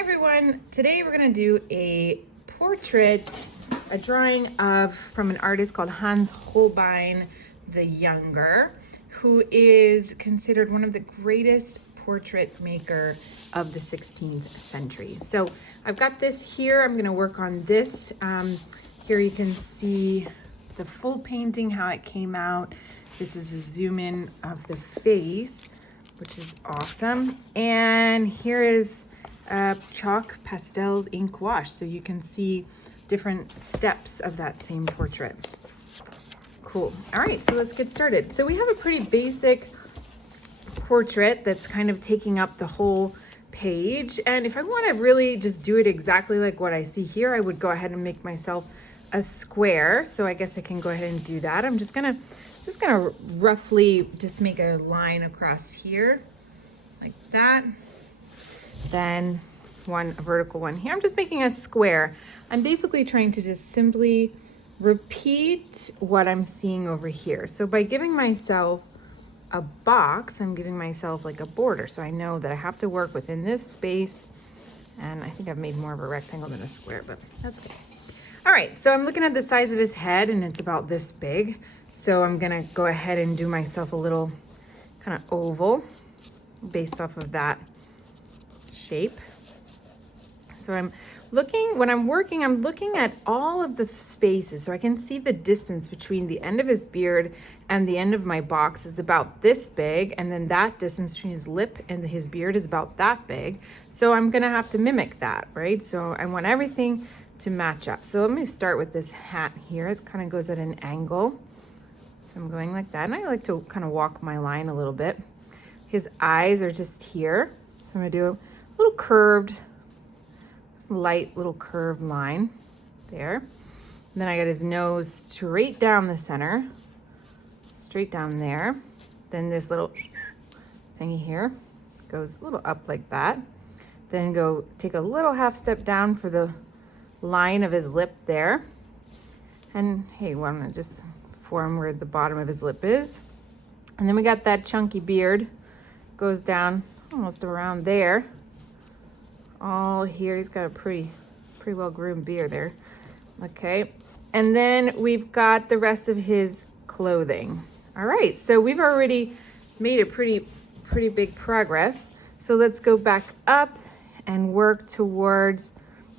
Everyone, today we're going to do a portrait, a drawing from an artist called Hans Holbein the Younger, who is considered one of the greatest portrait maker of the 16th century. So I've got this here. I'm going to work on this. Here you can see the full painting, how it came out. This is a zoom in of the face, which is awesome. And here is chalk, pastels, ink wash, so you can see different steps of that same portrait. Cool. All right, so let's get started. So we have a pretty basic portrait that's kind of taking up the whole page. And if I want to really just do it exactly like what I see here, I would go ahead and make myself a square. So I guess I can go ahead and do that. I'm just gonna roughly just make a line across here like that. Then a vertical one here. I'm just making a square. I'm basically trying to just simply repeat what I'm seeing over here. So by giving myself a box, I'm giving myself like a border. So I know that I have to work within this space. And I think I've made more of a rectangle than a square, but that's okay. All right, so I'm looking at the size of his head and it's about this big. So I'm gonna go ahead and do myself a little kind of oval based off of that shape. So when I'm working, I'm looking at all of the spaces so I can see the distance between the end of his beard and the end of my box is about this big, and then that distance between his lip and his beard is about that big. So I'm gonna have to mimic that, right? So I want everything to match up. So let me start with this hat here. It kind of goes at an angle. So I'm going like that, and I like to kind of walk my line a little bit. His eyes are just here. So I'm gonna do a little curved, light little curved line there. And then I got his nose straight down the center, straight down there. Then this little thingy here goes a little up like that. Then go take a little half step down for the line of his lip there. And hey, well, I'm gonna just form where the bottom of his lip is. And then we got that chunky beard, goes down almost around there. All here, he's got a pretty well groomed beard there. Okay, and then we've got the rest of his clothing. All right, so we've already made a pretty big progress. So let's go back up and work towards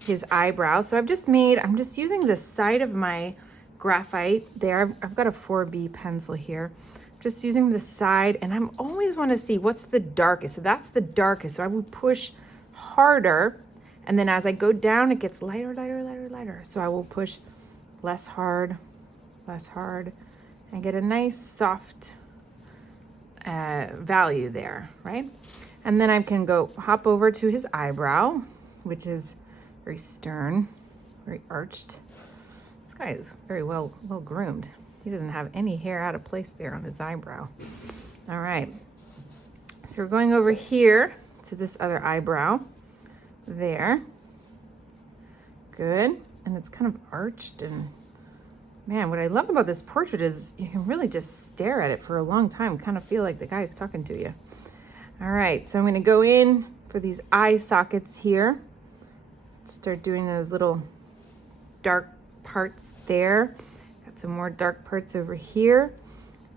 his eyebrow. So I'm just using the side of my graphite there. I've got a 4B pencil here. Just using the side, and I'm always want to see what's the darkest. So that's the darkest. So I would push harder, and then as I go down, it gets lighter. So I will push less hard, and get a nice soft value there, right? And then I can go hop over to his eyebrow, which is very stern, very arched. This guy is very well groomed. He doesn't have any hair out of place there on his eyebrow. All right, so we're going over here to this other eyebrow there. Good. And it's kind of arched, and man, what I love about this portrait is you can really just stare at it for a long time, kind of feel like the guy's talking to you. All right, so I'm going to go in for these eye sockets here. Start doing those little dark parts there. Got some more dark parts over here.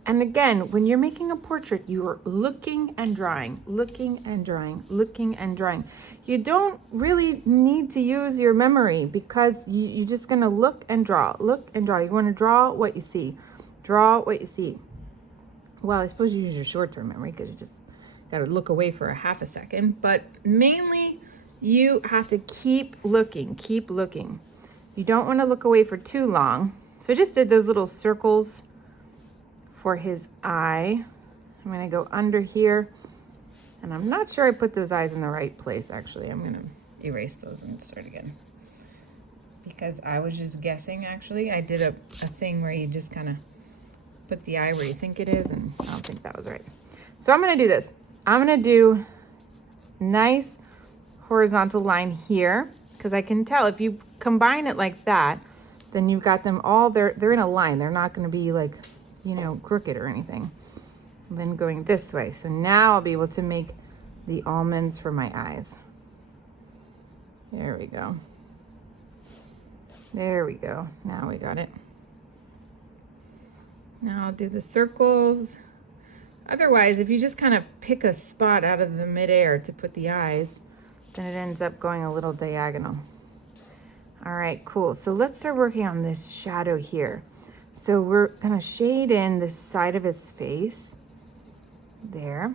And again, when you're making a portrait, you are looking and drawing. You don't really need to use your memory because you're just gonna look and draw. You wanna draw what you see. Well, I suppose you use your short-term memory because you just gotta look away for a half a second, but mainly you have to keep looking. You don't wanna look away for too long. So I just did those little circles for his eye. I'm gonna go under here, and I'm not sure I put those eyes in the right place, actually. I'm gonna erase those and start again. Because I was just guessing, actually. I did a thing where you just kind of put the eye where you think it is, and I don't think that was right. So I'm gonna do this. I'm gonna do nice horizontal line here, because I can tell if you combine it like that, then you've got them all, they're in a line. They're not gonna be like, you know, crooked or anything. And then going this way. So now I'll be able to make the almonds for my eyes. There we go. There we go. Now we got it. Now I'll do the circles. Otherwise, if you just kind of pick a spot out of the midair to put the eyes, then it ends up going a little diagonal. All right, cool. So let's start working on this shadow here. So we're gonna shade in this side of his face, there.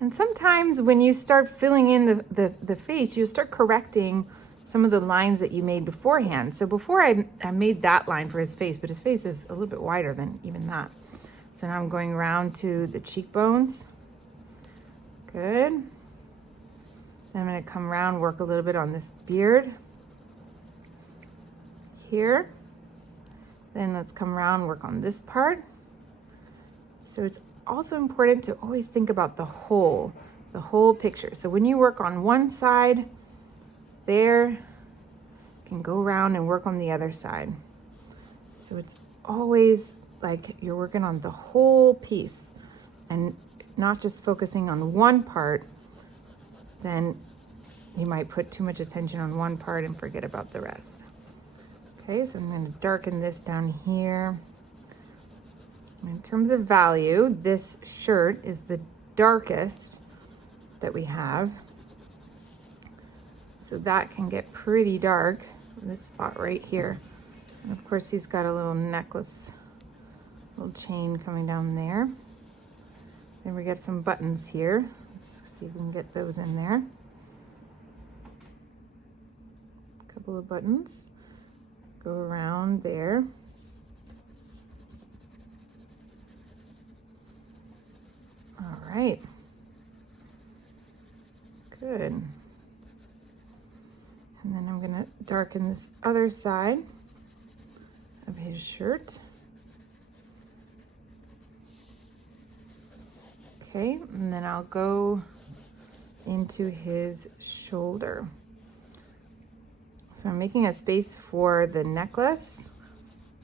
And sometimes when you start filling in the face, you start correcting some of the lines that you made beforehand. So before I made that line for his face, but his face is a little bit wider than even that. So now I'm going around to the cheekbones. Good. Then I'm gonna come around, work a little bit on this beard here. Then let's come around, work on this part. So it's also important to always think about the whole picture. So when you work on one side, there, you can go around and work on the other side. So it's always like you're working on the whole piece and not just focusing on one part. Then you might put too much attention on one part and forget about the rest. Okay, so I'm going to darken this down here. In terms of value, this shirt is the darkest that we have. So that can get pretty dark, this spot right here. And of course, he's got a little necklace, little chain coming down there. Then we got some buttons here. Let's see if we can get those in there. A couple of buttons. Go around there. All right. Good. And then I'm going to darken this other side of his shirt. Okay, and then I'll go into his shoulder. So I'm making a space for the necklace,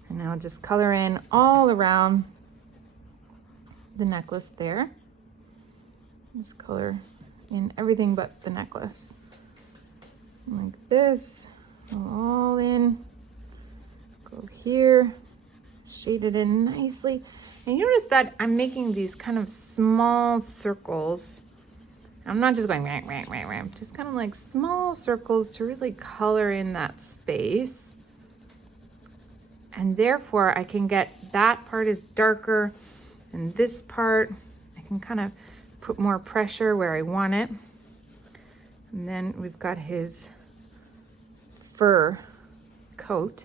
and I'll just color in all around the necklace there. Just color in everything but the necklace. Like this, go all in, go here, shade it in nicely. And you notice that I'm making these kind of small circles. I'm not just going ram, ram, ram, ram, just kind of like small circles to really color in that space. And therefore I can get that part is darker and this part, I can kind of put more pressure where I want it. And then we've got his fur coat,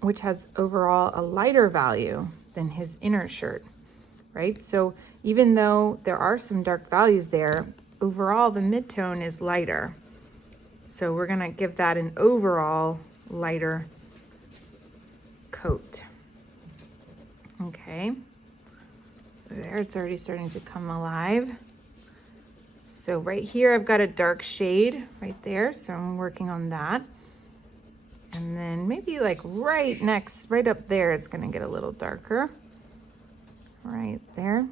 which has overall a lighter value than his inner shirt, right? So even though there are some dark values there, overall the midtone is lighter. So we're gonna give that an overall lighter coat. Okay, so there it's already starting to come alive. So right here I've got a dark shade right there, so I'm working on that. And then maybe like right up there, it's gonna get a little darker. Right there.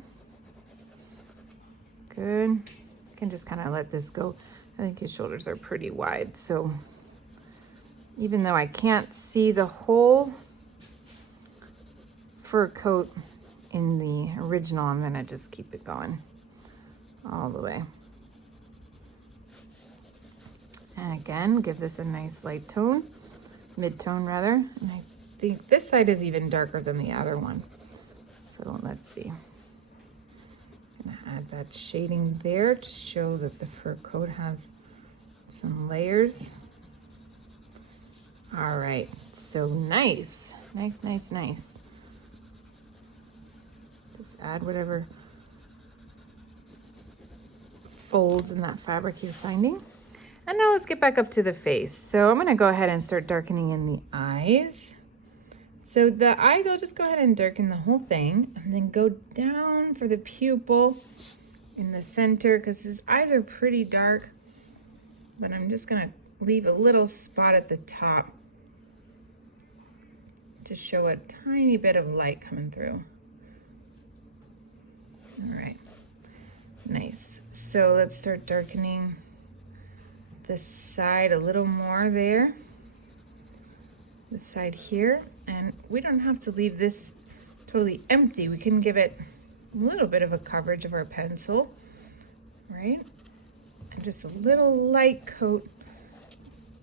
Good. You can just kind of let this go. I think his shoulders are pretty wide, so even though I can't see the whole fur coat in the original, I'm gonna just keep it going all the way. And again, give this a nice light tone, mid-tone rather. And I think this side is even darker than the other one. So let's see. I'm gonna add that shading there to show that the fur coat has some layers. All right, so nice, nice, nice, nice. Just add whatever folds in that fabric you're finding. And now let's get back up to the face. So I'm gonna go ahead and start darkening in the eyes. So the eyes, I'll just go ahead and darken the whole thing and then go down for the pupil in the center because his eyes are pretty dark, but I'm just gonna leave a little spot at the top to show a tiny bit of light coming through. All right, nice. So let's start darkening this side a little more there. This side here. And we don't have to leave this totally empty. We can give it a little bit of a coverage of our pencil, right? And just a little light coat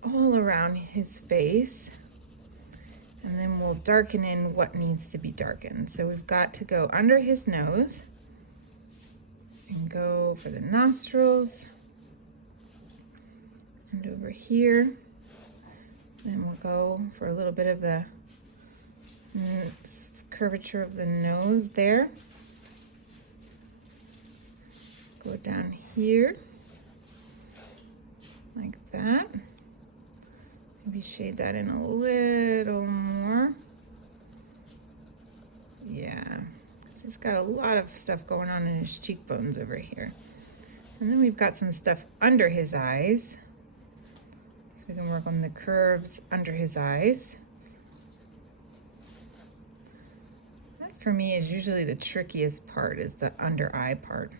all around his face. And then we'll darken in what needs to be darkened. So we've got to go under his nose and go for the nostrils and over here. Then we'll go for a little bit of the curvature of the nose there. Go down here like that. Maybe shade that in a little more. Yeah, he's got a lot of stuff going on in his cheekbones over here. And then we've got some stuff under his eyes. So we can work on the curves under his eyes. That for me is usually the trickiest part, is the under eye part.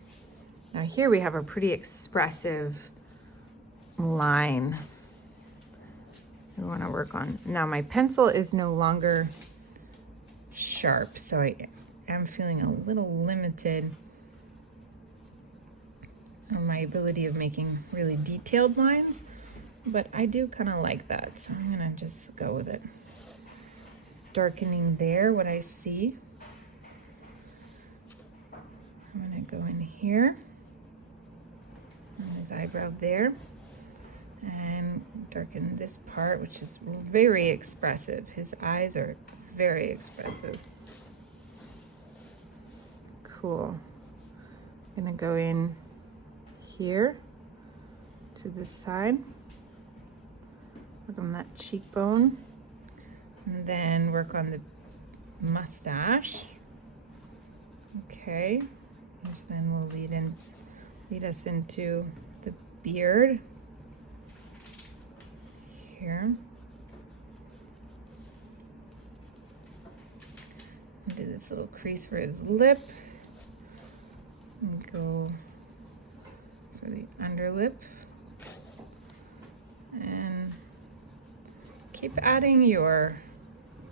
Now here we have a pretty expressive line we want to work on. Now my pencil is no longer sharp, so I am feeling a little limited on my ability of making really detailed lines, but I do kind of like that, so I'm gonna just go with it. Just darkening there what I see. I'm gonna go in here on his eyebrow there and darken this part, which is very expressive. His eyes are very expressive. Cool. I'm gonna go in here to this side, work on that cheekbone, and then work on the mustache. Okay, which then will lead us into the beard here. Do this little crease for his lip and go for the underlip, and keep adding your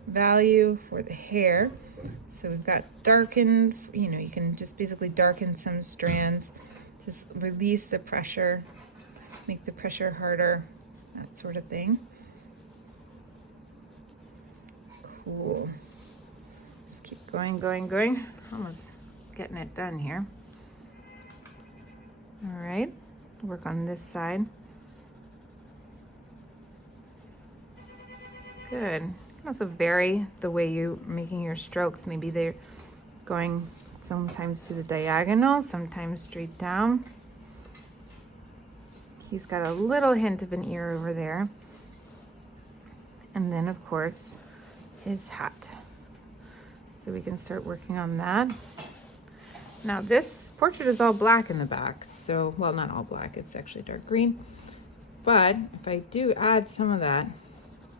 value for the hair. So we've got darkened, you know, you can just basically darken some strands, just release the pressure, make the pressure harder, that sort of thing. Cool. Just keep going, going, going. Almost getting it done here. All right, work on this side. Good. You can also vary the way you're making your strokes. Maybe they're going sometimes to the diagonal, sometimes straight down. He's got a little hint of an ear over there. And then, of course, his hat. So we can start working on that. Now this portrait is all black in the back, so, well, not all black, it's actually dark green. But if I do add some of that,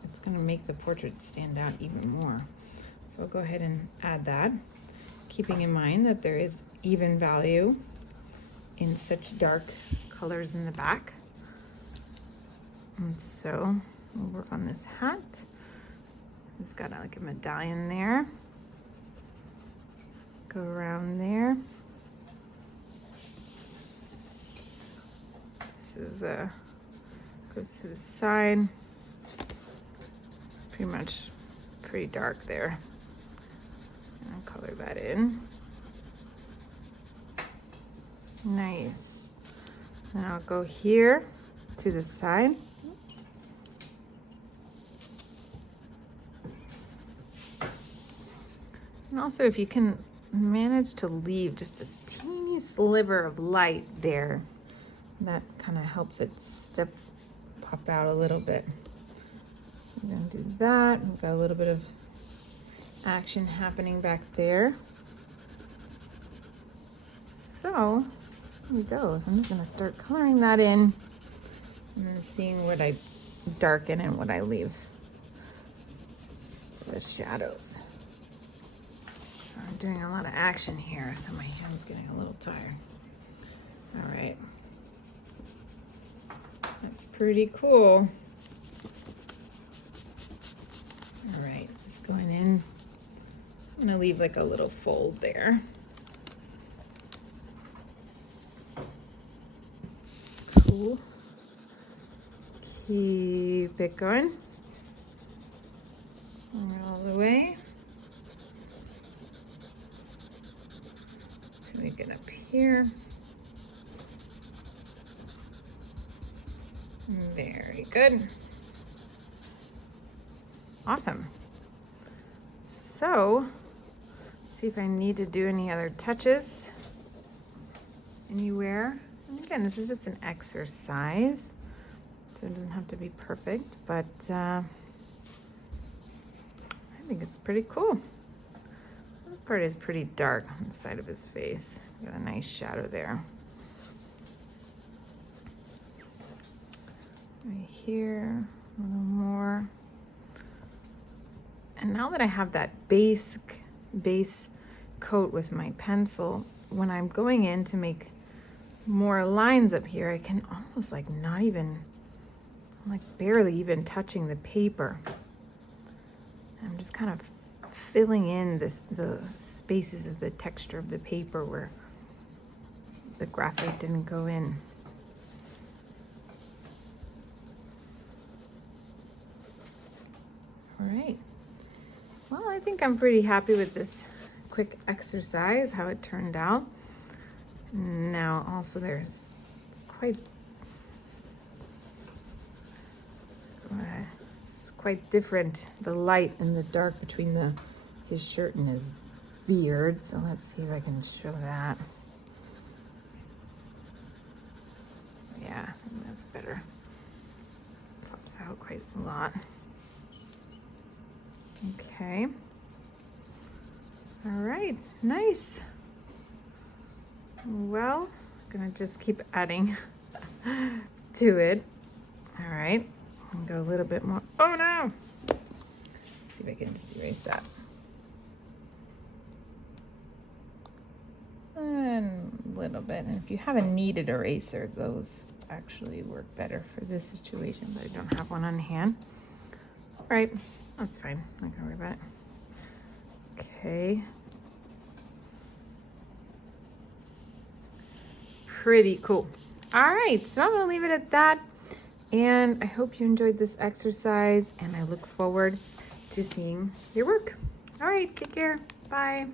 it's gonna make the portrait stand out even more. So I'll go ahead and add that, keeping in mind that there is even value in such dark colors in the back. And so we'll work on this hat. It's got like a medallion there. Go around there. This is goes to the side. Pretty dark there. And I'll color that in. Nice. And I'll go here to the side. And also, if you can manage to leave just a teeny sliver of light there, that kind of helps it pop out a little bit. I'm gonna do that. We've got a little bit of action happening back there. So there we go. I'm just gonna start coloring that in and then seeing what I darken and what I leave for the shadows. So I'm doing a lot of action here, so my hand's getting a little tired. All right. That's pretty cool. All right, just going in. I'm gonna leave like a little fold there. Cool. Keep it going. All the way. So we get up here. Very good. Awesome. So, see if I need to do any other touches anywhere. And again, this is just an exercise, so it doesn't have to be perfect, but I think it's pretty cool. This part is pretty dark on the side of his face. Got a nice shadow there. Right here, a little more. And now that I have that base coat with my pencil, when I'm going in to make more lines up here, I can almost like not even, like barely even touching the paper. I'm just kind of filling in the spaces of the texture of the paper where the graphite didn't go in. All right. Well, I think I'm pretty happy with this quick exercise, how it turned out. Now, also there's it's quite different, the light and the dark between his shirt and his beard. So let's see if I can show that. Yeah, I think that's better. Pops out quite a lot. Okay. All right, nice. Well, I'm gonna just keep adding to it. All right, and go a little bit more. Oh no! See if I can just erase that. And a little bit. And if you have a kneaded eraser, those actually work better for this situation, but I don't have one on hand. All right. That's fine. I'm not gonna worry about it. Okay. Pretty cool. All right, so I'm gonna leave it at that. And I hope you enjoyed this exercise, and I look forward to seeing your work. All right, take care. Bye.